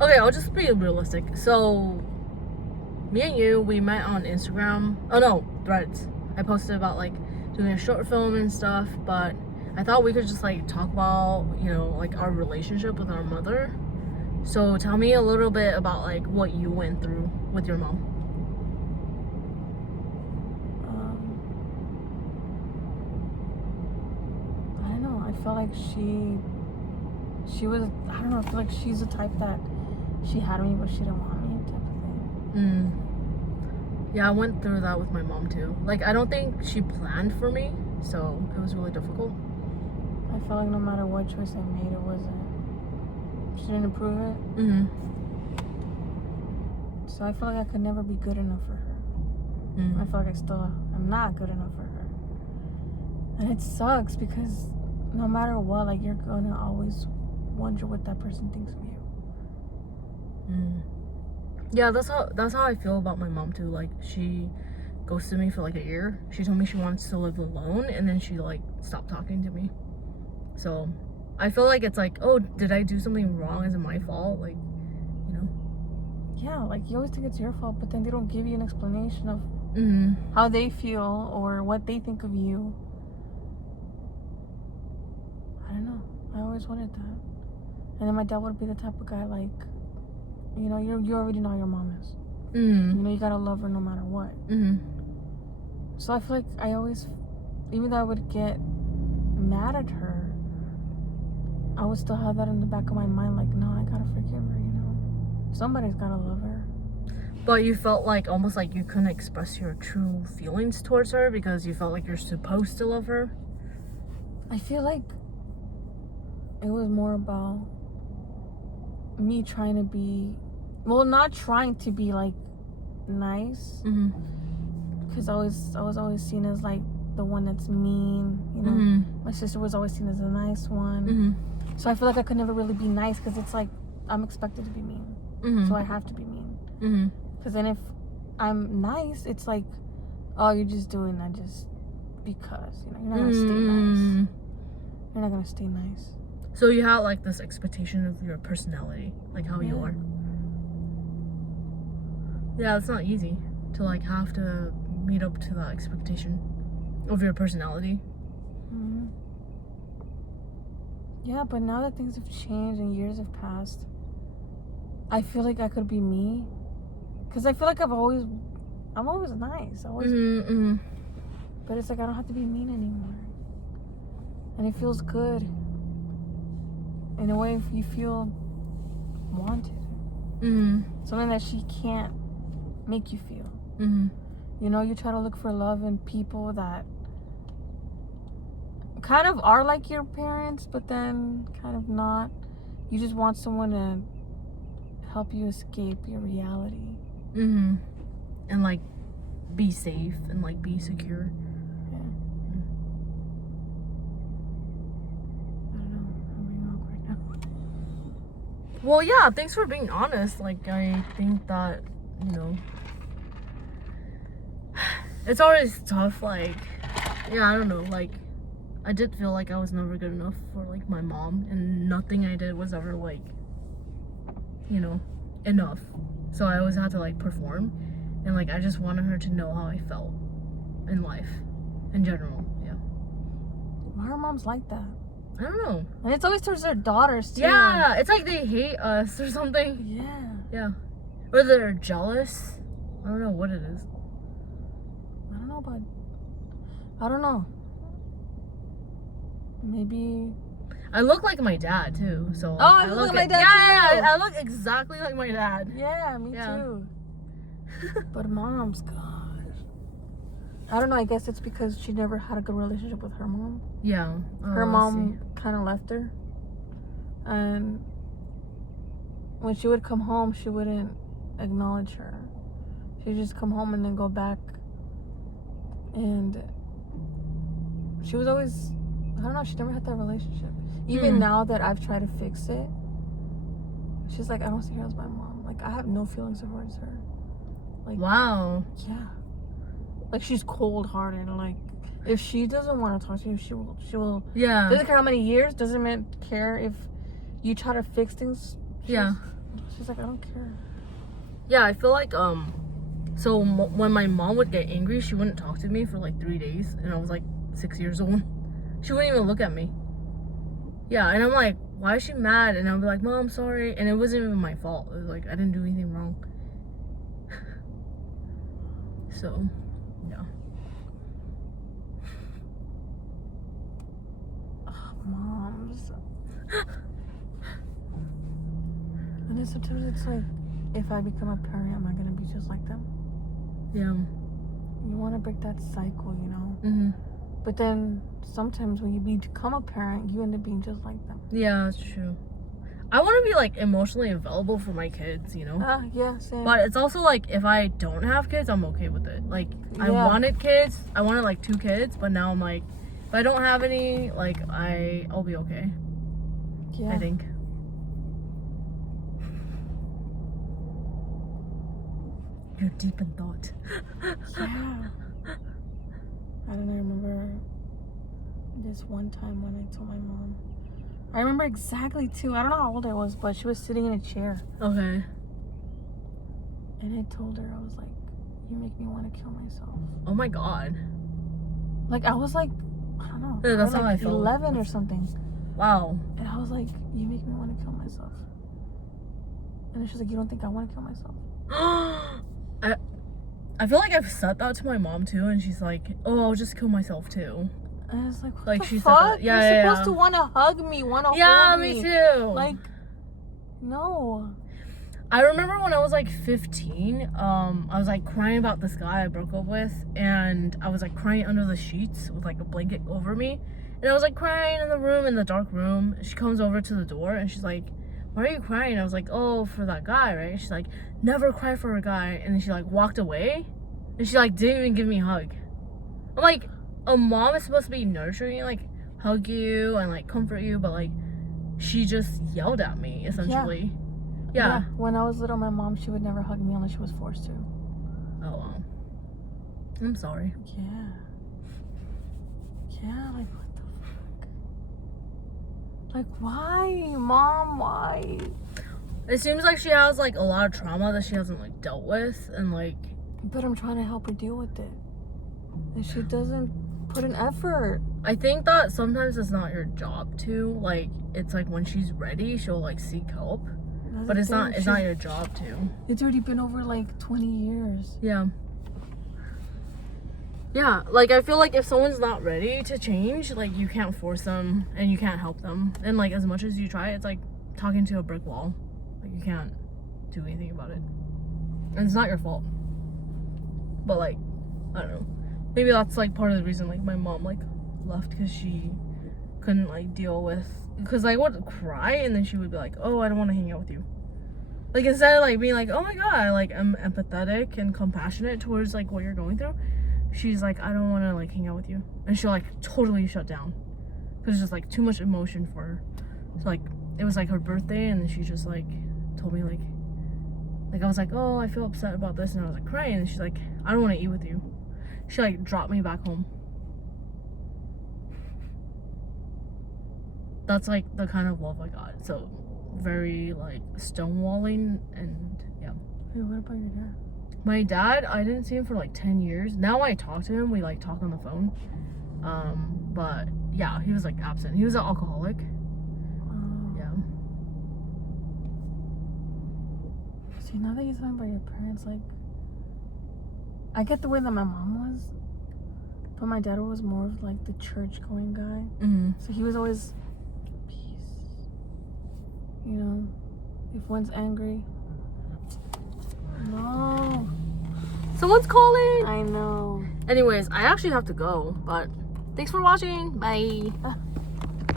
Okay, I'll just be realistic. So, me and you, we met on Instagram. Oh no, Threads. I posted about like doing a short film and stuff, but I thought we could just like talk about, like our relationship with our mother. So tell me a little bit about like what you went through with your mom. I don't know. I felt like she was, I don't know, I feel like she's the type that she had me but she didn't want me type of thing. Yeah, I went through that with my mom too. Like, I don't think she planned for me, so it was really difficult. I felt like no matter what choice I made, she didn't approve it. So I felt like I could never be good enough for her. I feel like I'm not good enough for her. And it sucks because no matter what, like, you're gonna always wonder what that person thinks of you. Yeah, that's how I feel about my mom too. Like, she ghosted me for like a year. She told me she wants to live alone, and then she like stopped talking to me. So I feel like it's like, oh, did I do something wrong? Is it my fault? Like, Yeah, like, you always think it's your fault, but then they don't give you an explanation of how they feel or what they think of you. I don't know. I always wanted that. And then my dad would be the type of guy like, you already know how your mom is. You gotta love her no matter what. So I feel like I always, even though I would get mad at her, I would still have that in the back of my mind, like, no, I gotta forgive her, Somebody's gotta love her. But you felt like almost like you couldn't express your true feelings towards her because you felt like you're supposed to love her? I feel like it was more about me trying to be, not trying to be like nice, because I was always seen as like the one that's mean. My sister was always seen as a nice one. So I feel like I could never really be nice because it's like I'm expected to be mean, so I have to be mean. Because then if I'm nice, it's like, oh, you're just doing that just because you're not gonna stay nice. You're not gonna stay nice. So you had like this expectation of your personality, like how you are. Yeah, it's not easy to like have to meet up to that expectation of your personality. Yeah, but now that things have changed and years have passed, I feel like I could be me. Because I feel like I'm always nice. But it's like I don't have to be mean anymore. And it feels good. In a way, you feel wanted. Something that she can't make you feel. You try to look for love in people that kind of are like your parents, but then kind of not. You just want someone to help you escape your reality. And like be safe and like be secure. I don't know. I'm being awkward now. Well, yeah, thanks for being honest. Like, I think that, it's always tough. Like, yeah, I don't know. Like, I did feel like I was never good enough for like my mom, and nothing I did was ever like, enough. So I always had to like perform, and like I just wanted her to know how I felt in life in general. Yeah. Why are moms like that? I don't know. And it's always towards their daughters too. Yeah, it's like they hate us or something. Yeah. Or they're jealous. I don't know what it is. I don't know. Maybe I look like my dad too, so I look like my dad too. Yeah, I look exactly like my dad. Yeah, me too. But moms, gosh, I don't know. I guess it's because she never had a good relationship with her mom. Yeah, her mom kind of left her, and when she would come home, she wouldn't acknowledge her. She'd just come home and then go back, and she was always, I don't know, she never had that relationship. Even now that I've tried to fix it, she's like, I don't see her as my mom. Like, I have no feelings towards her. Like, wow. Yeah. Like, she's cold-hearted. Like, if she doesn't want to talk to you, she will. Yeah. Doesn't care how many years. Doesn't care if you try to fix things. Yeah. She's like, I don't care. Yeah, I feel like so when my mom would get angry, she wouldn't talk to me for like 3 days, and I was like 6 years old. She wouldn't even look at me. Yeah, and I'm like, why is she mad? And I'll be like, Mom, I'm sorry. And it wasn't even my fault. It was like, I didn't do anything wrong. So, yeah. Oh, moms. And then sometimes it's like, if I become a parent, am I going to be just like them? Yeah. You want to break that cycle, you know? Mm-hmm. But then sometimes when you become a parent, you end up being just like them. Yeah, that's true. I want to be like emotionally available for my kids, you know? Yeah, same. But it's also like, if I don't have kids, I'm okay with it. Like, I wanted kids. I wanted like 2 kids, but now I'm like, if I don't have any, like, I'll be okay. Yeah. I think. You're deep in thought. Yeah. I don't know, I remember this one time when I told my mom. I remember exactly too. I don't know how old I was, but she was sitting in a chair. Okay. And I told her, I was like, you make me want to kill myself. Oh my god. Like, I was like, I don't know. Yeah, that's I was how like I felt. 11 or something. Wow. And I was like, you make me want to kill myself. And then she's like, you don't think I want to kill myself? I feel like I've said that to my mom too, and she's like, "Oh, I'll just kill myself too." And it's like, what Like, the she said fuck? that. Yeah, You're yeah, supposed yeah. to want to hug me, want to Yeah, hold me too. Like, no. I remember when I was like 15, I was like crying about this guy I broke up with, and I was like crying under the sheets with like a blanket over me, and I was like crying in the room, in the dark room. She comes over to the door and she's like, "Why are you crying?" I was like, "Oh, for that guy, right?" She's like, "Never cry for a guy," and then she like walked away, and she like didn't even give me a hug. I'm like, a mom is supposed to be nurturing, like hug you and like comfort you, but like she just yelled at me essentially. Yeah. When I was little, my mom, she would never hug me unless she was forced to. Oh, wow. I'm sorry. Yeah. Yeah, like, what the fuck? Like, why? Mom, why? It seems like she has like a lot of trauma that she hasn't like dealt with, and like. But I'm trying to help her deal with it. And she doesn't put an effort. I think that sometimes it's not your job to, like, it's like when she's ready, she'll like seek help. But it's not your job to. It's already been over like 20 years. Yeah. Yeah, like I feel like if someone's not ready to change, like you can't force them and you can't help them. And like as much as you try, it's like talking to a brick wall. Like you can't do anything about it. And it's not your fault. But like, I don't know. Maybe that's like part of the reason like my mom like left, because she couldn't like deal with, because I would cry and then she would be like, "Oh, I don't want to hang out with you." Like instead of like being like, "Oh my god, like I'm empathetic and compassionate towards like what you're going through," she's like, "I don't want to like hang out with you," and she'll like totally shut down because it's just like too much emotion for her. So like it was like her birthday, and then she just like told me like I was like, "Oh, I feel upset about this," and I was like crying, and she's like, "I don't want to eat with you." She like dropped me back home. That's like the kind of love I got. So very like stonewalling, and yeah. Hey, what about your dad? My dad, I didn't see him for like 10 years. Now I talk to him, we like talk on the phone. But yeah, he was like absent. He was an alcoholic. Yeah. See, now that you're talking about your parents, like, I get the way that my mom was, but my dad was more of like the church going guy. Mm-hmm. So he was always you know, if one's angry. No. Someone's calling! I know. Anyways, I actually have to go, but thanks for watching. Bye.